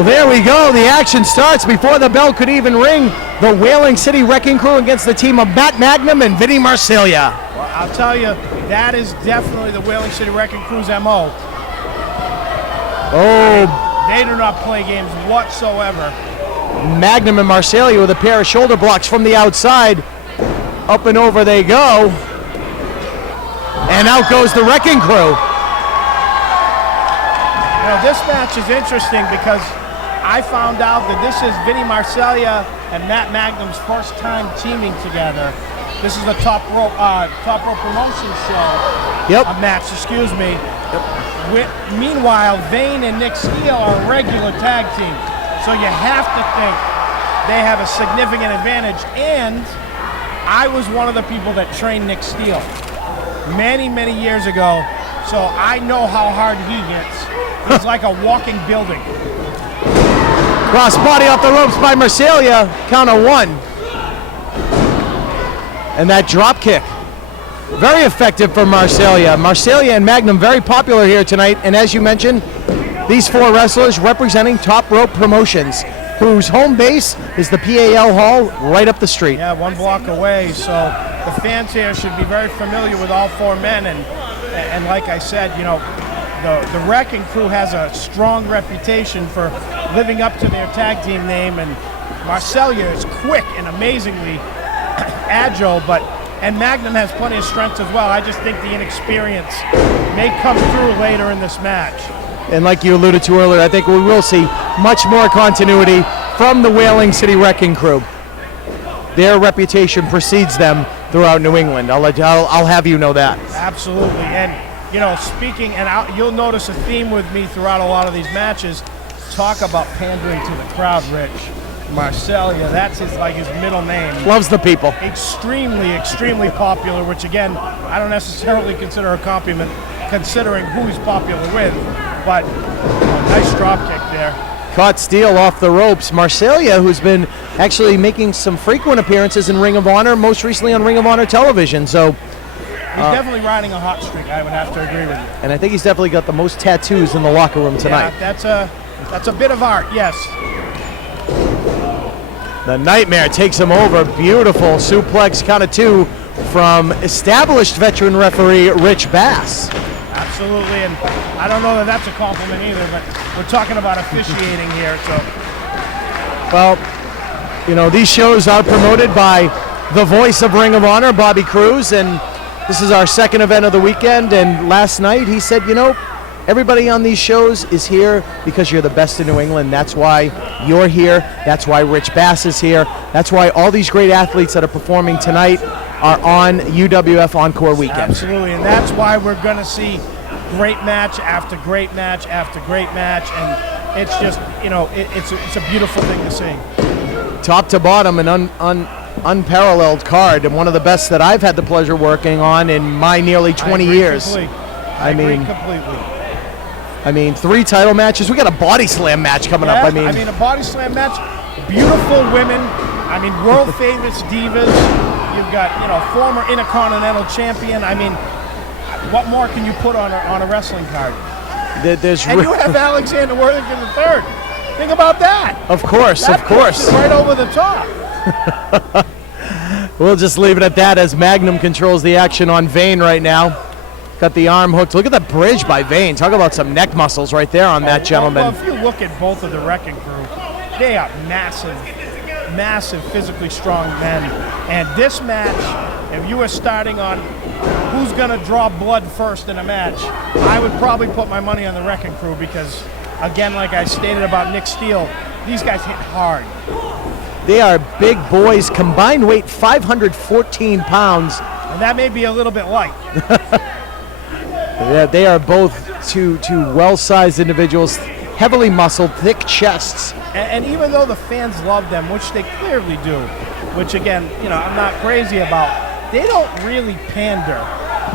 Well, there we go. The action starts before the bell could even ring. The Whaling City Wrecking Crew against the team of Magnum and Vinny Marseglia. Well, I'll tell you, that is definitely the Whaling City Wrecking Crew's MO. Oh. They do not play games whatsoever. Magnum and Marseglia with a pair of shoulder blocks from the outside. Up and over they go. And out goes the Wrecking Crew. You know, this match is interesting because I found out that this is Vinny Marseglia and Matt Magnum's first time teaming together. This is the top rope promotion show. A match, excuse me. Meanwhile, Vane and Nick Steele are a regular tag team. So you have to think they have a significant advantage. And I was one of the people that trained Nick Steele many, many years ago. So I know how hard he hits. He's like a walking building. Cross body off the ropes by Marseglia. Count of 1. And that drop kick. Very effective for Marseglia. Marseglia and Magnum very popular here tonight. And as you mentioned, these 4 wrestlers representing Top Rope Promotions, whose home base is the PAL Hall right up the street. Yeah, 1 block away. So the fans here should be very familiar with all 4 men. And like I said, you know, the Wrecking Crew has a strong reputation for living up to their tag team name, and Marseglia is quick and amazingly agile, and Magnum has plenty of strength as well. I just think the inexperience may come through later in this match. And like you alluded to earlier, I think we will see much more continuity from the Whaling City Wrecking Crew. Their reputation precedes them throughout New England. I'll have you know that. Absolutely. And you know, speaking, and you'll notice a theme with me throughout a lot of these matches. Talk about pandering to the crowd, Rich. Marseglia, that's his middle name. Loves the people. Extremely, extremely popular, which again, I don't necessarily consider a compliment considering who he's popular with, but nice drop kick there. Caught Steele off the ropes. Marseglia, who's been actually making some frequent appearances in Ring of Honor, most recently on Ring of Honor television, so he's definitely riding a hot streak, I would have to agree with you. And I think he's definitely got the most tattoos in the locker room tonight. Yeah, that's a bit of art, yes. The Nightmare takes him over. Beautiful suplex, count of 2 from established veteran referee Rich Bass. Absolutely, and I don't know that that's a compliment either, but we're talking about officiating here, so. Well, you know, these shows are promoted by the voice of Ring of Honor, Bobby Cruz, and this is our 2nd event of the weekend, and last night he said, you know, everybody on these shows is here because you're the best in New England. That's why you're here. That's why Rich Bass is here. That's why all these great athletes that are performing tonight are on UWF Encore Weekend. Absolutely, and that's why we're going to see great match after great match after great match, and it's just, you know, it's a beautiful thing to see. Top to bottom, an unparalleled card, and one of the best that I've had the pleasure working on in my nearly 20 years. I agree completely. I mean, 3 title matches. We got a body slam match coming up. I mean, a body slam match. Beautiful women. I mean, world famous divas. You've got, you know, former Intercontinental champion. I mean, what more can you put on a wrestling card? And you have Alexander Worthington III. Think about that. Of course, that is right over the top. We'll just leave it at that as Magnum controls the action on Vane right now. Got the arm hooked. Look at the bridge by Vane. Talk about some neck muscles right there on that gentleman. Well, if you look at both of the Wrecking Crew, they are massive, massive, physically strong men. And this match, if you were starting on who's going to draw blood first in a match, I would probably put my money on the Wrecking Crew because, again, like I stated about Nick Steele, these guys hit hard. They are big boys, combined weight 514 pounds. And that may be a little bit light. Yeah, they are both two well-sized individuals, heavily muscled, thick chests. And even though the fans love them, which they clearly do, which again, you know, I'm not crazy about, they don't really pander.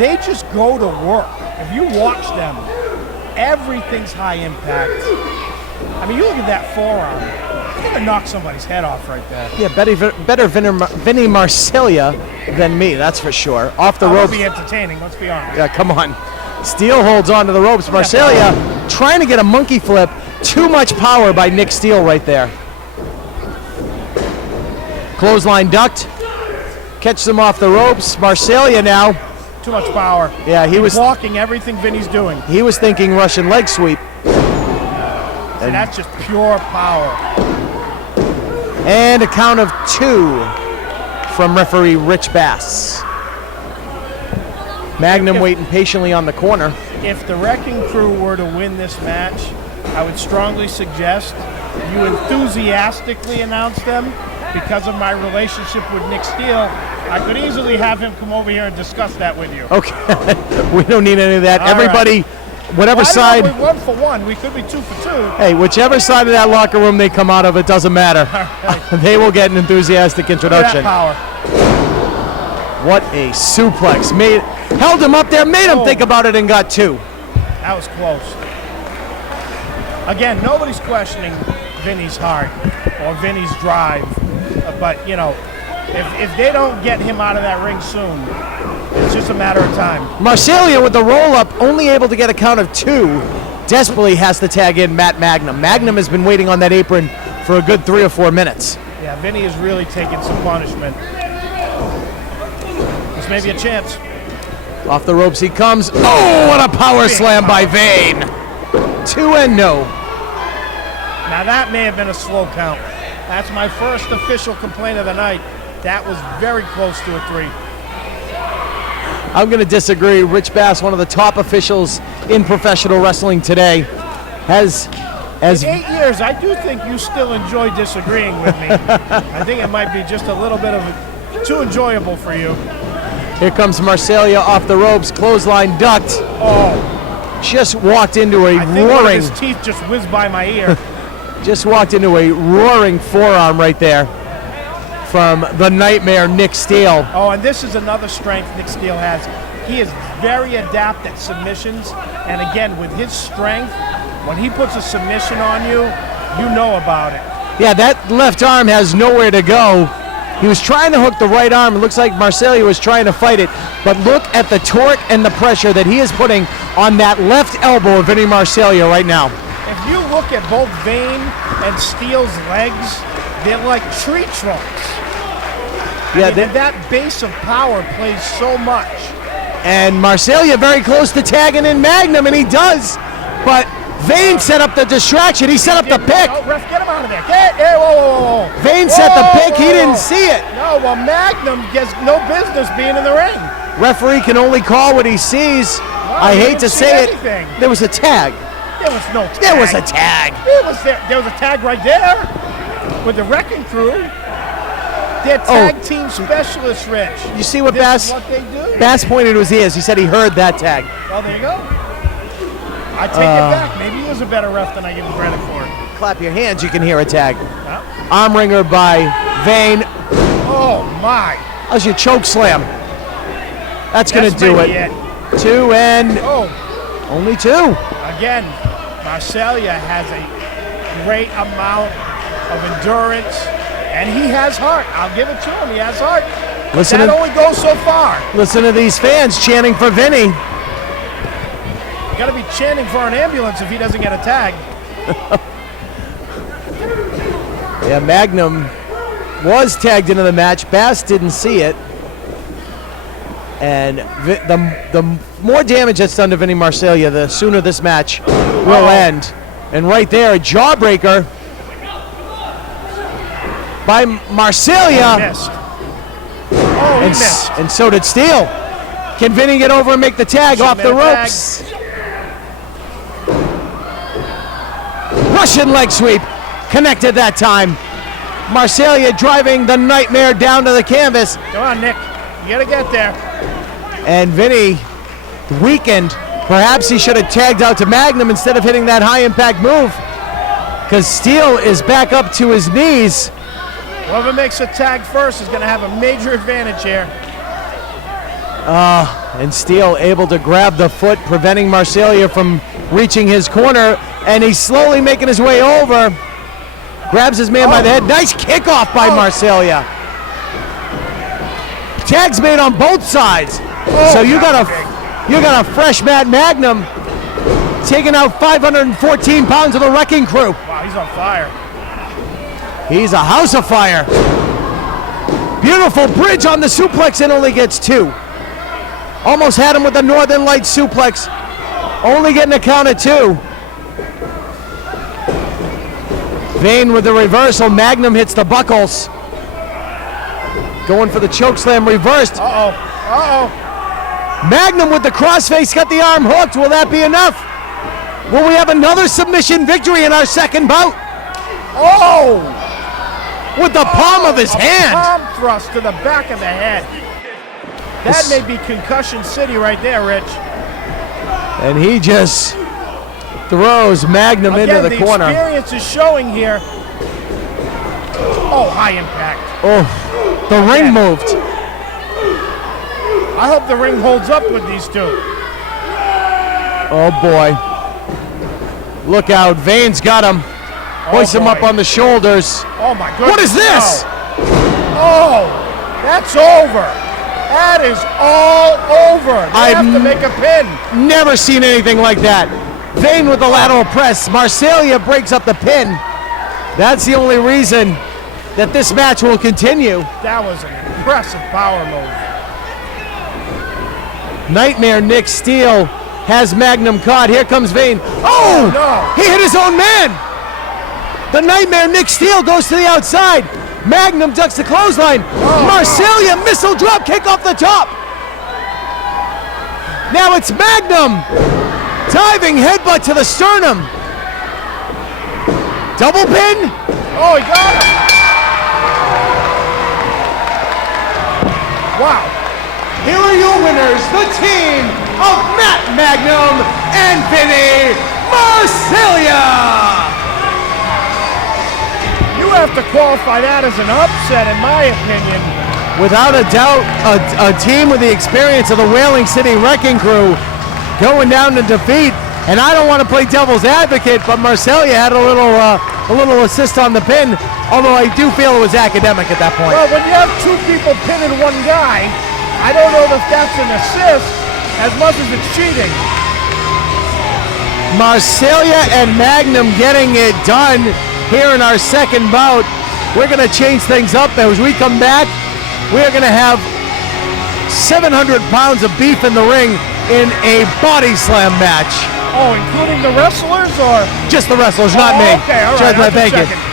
They just go to work. If you watch them, everything's high impact. I mean, you look at that forearm, you're gonna knock somebody's head off right there. Yeah, better Vinny Marseglia than me, that's for sure. Off the ropes. It'll be entertaining, let's be honest. Yeah, come on. Steele holds on to the ropes. Marseglia trying to get a monkey flip Too much power by Nick Steele right there. Clothesline ducked. Catches him off the ropes. Marseglia now. Too much power. Yeah, he was blocking everything Vinny's doing. He was thinking Russian leg sweep. And that's just pure power. And a count of 2 from referee Rich Bass. Magnum waiting patiently on the corner. If the Wrecking Crew were to win this match, I would strongly suggest you enthusiastically announce them. Because of my relationship with Nick Steele, I could easily have him come over here and discuss that with you. Okay, we don't need any of that. All Everybody, whatever side. We're 1 for 1. We could be 2 for 2. Hey, whichever side of that locker room they come out of, it doesn't matter. Right. They will get an enthusiastic introduction. Power. What a suplex! Held him up there, made him think about it, and got 2. That was close. Again, nobody's questioning Vinny's heart or Vinny's drive. But, you know, if they don't get him out of that ring soon, it's just a matter of time. Marseglia with the roll-up, only able to get a count of 2, desperately has to tag in Matt Magnum. Magnum has been waiting on that apron for a good 3 or 4 minutes. Yeah, Vinny is really taking some punishment. This may be a chance. Off the ropes he comes. Oh, what a power slam by Vane. 2 and no. Now that may have been a slow count. That's my first official complaint of the night. That was very close to a 3. I'm going to disagree. Rich Bass, one of the top officials in professional wrestling today, has... In 8 years, I do think you still enjoy disagreeing with me. I think it might be just a little bit of too enjoyable for you. Here comes Marseglia off the ropes, clothesline ducked. Oh. Just walked into a I think roaring... one of his teeth just whizzed by my ear. Just walked into a roaring forearm right there from the Nightmare Nick Steele. Oh, and this is another strength Nick Steele has. He is very adept at submissions, and again, with his strength, when he puts a submission on you, you know about it. Yeah, that left arm has nowhere to go. He was trying to hook the right arm. It looks like Marseglia was trying to fight it, but look at the torque and the pressure that he is putting on that left elbow of Vinny Marseglia right now. If you look at both Vane and Steele's legs, they're like tree trunks. Yeah, that base of power plays so much. And Marseglia very close to tagging in Magnum, and he does. But Vane set up the distraction. He set up the pick. Oh, ref, get him out of there. Whoa. Vane set the pick. He didn't see it. No, well, Magnum gets no business being in the ring. Referee can only call what he sees. No, I hate to say anything. it. There was a tag. There was no tag. There was a tag. There was a tag right there with the Wrecking Crew. They're tag team specialists, Rich. You see what This is what they do. Bass pointed to his ears. He said he heard that tag. Well, there you go. I take it back. Maybe he was a better ref than I give him credit for. Clap your hands, you can hear a tag. Yeah. Arm wringer by Vane. Oh, my. How's your choke slam? That's going to do it. 2 and... Oh. Only 2. Again, Marseglia has a great amount of endurance, and he has heart. I'll give it to him. He has heart. That only goes so far. Listen to these fans chanting for Vinny. Got to be chanting for an ambulance if he doesn't get a tag. Yeah, Magnum was tagged into the match. Bass didn't see it. And the more damage that's done to Vinny Marseglia, the sooner this match will end. And right there, a jawbreaker by Marseglia. He missed. Oh, he missed. And so did Steele. Can Vinny get over and make the tag off the ropes? Russian leg sweep. Connected that time. Marseglia driving the Nightmare down to the canvas. Come on, Nick. You got to get there. And Vinny weakened. Perhaps he should have tagged out to Magnum instead of hitting that high impact move. Because Steele is back up to his knees. Whoever makes a tag first is going to have a major advantage here. And Steele able to grab the foot, preventing Marseglia from reaching his corner. And he's slowly making his way over. Grabs his man by the head. Nice kickoff by Marseglia. Tags made on both sides. So you got a fresh Matt Magnum. taking out 514 pounds of the Wrecking Crew. Wow, he's on fire. He's a house of fire. Beautiful bridge on the suplex and only gets 2. Almost had him with the Northern Lights suplex. Only getting a count of 2. Vane with the reversal. Magnum hits the buckles. Going for the chokeslam reversed. Uh-oh. Uh-oh. Magnum with the crossface, got the arm hooked. Will that be enough? Will we have another submission victory in our second bout? Oh! With the palm of his hand. Palm thrust to the back of the head. That may be concussion city right there, Rich. And he just throws Magnum into the corner. The experience is showing here. Oh, high impact. Oh, the ring moved. I hope the ring holds up with these two. Oh boy. Look out, Vane's got him. Hoists him up on the shoulders. Oh my goodness. What is this? Oh, that's over. That is all over. They have to make a pin. Never seen anything like that. Vane with the lateral press. Marseglia breaks up the pin. That's the only reason that this match will continue. That was an impressive power move. Nightmare Nick Steele has Magnum caught. Here comes Vane. Oh! No. He hit his own man! The Nightmare Nick Steele goes to the outside. Magnum ducks the clothesline. Marseglia missile drop kick off the top. Now it's Magnum. Diving headbutt to the sternum. Double pin. Oh, he got him. Wow. Here are your winners, the team of Matt Magnum and Vinny Marseglia. You have to qualify that as an upset, in my opinion. Without a doubt, a team with the experience of the Whaling City Wrecking Crew going down to defeat. And I don't want to play devil's advocate, but Marseglia had a little assist on the pin, although I do feel it was academic at that point. Well, when you have 2 people pinning one guy, I don't know if that's an assist as much as it's cheating. Marseglia and Magnum getting it done here in our second bout. We're going to change things up as we come back. We're going to have 700 pounds of beef in the ring in a body slam match. Oh, including the wrestlers or? Just the wrestlers, not me. Okay, all right. Just my Just bacon. checking.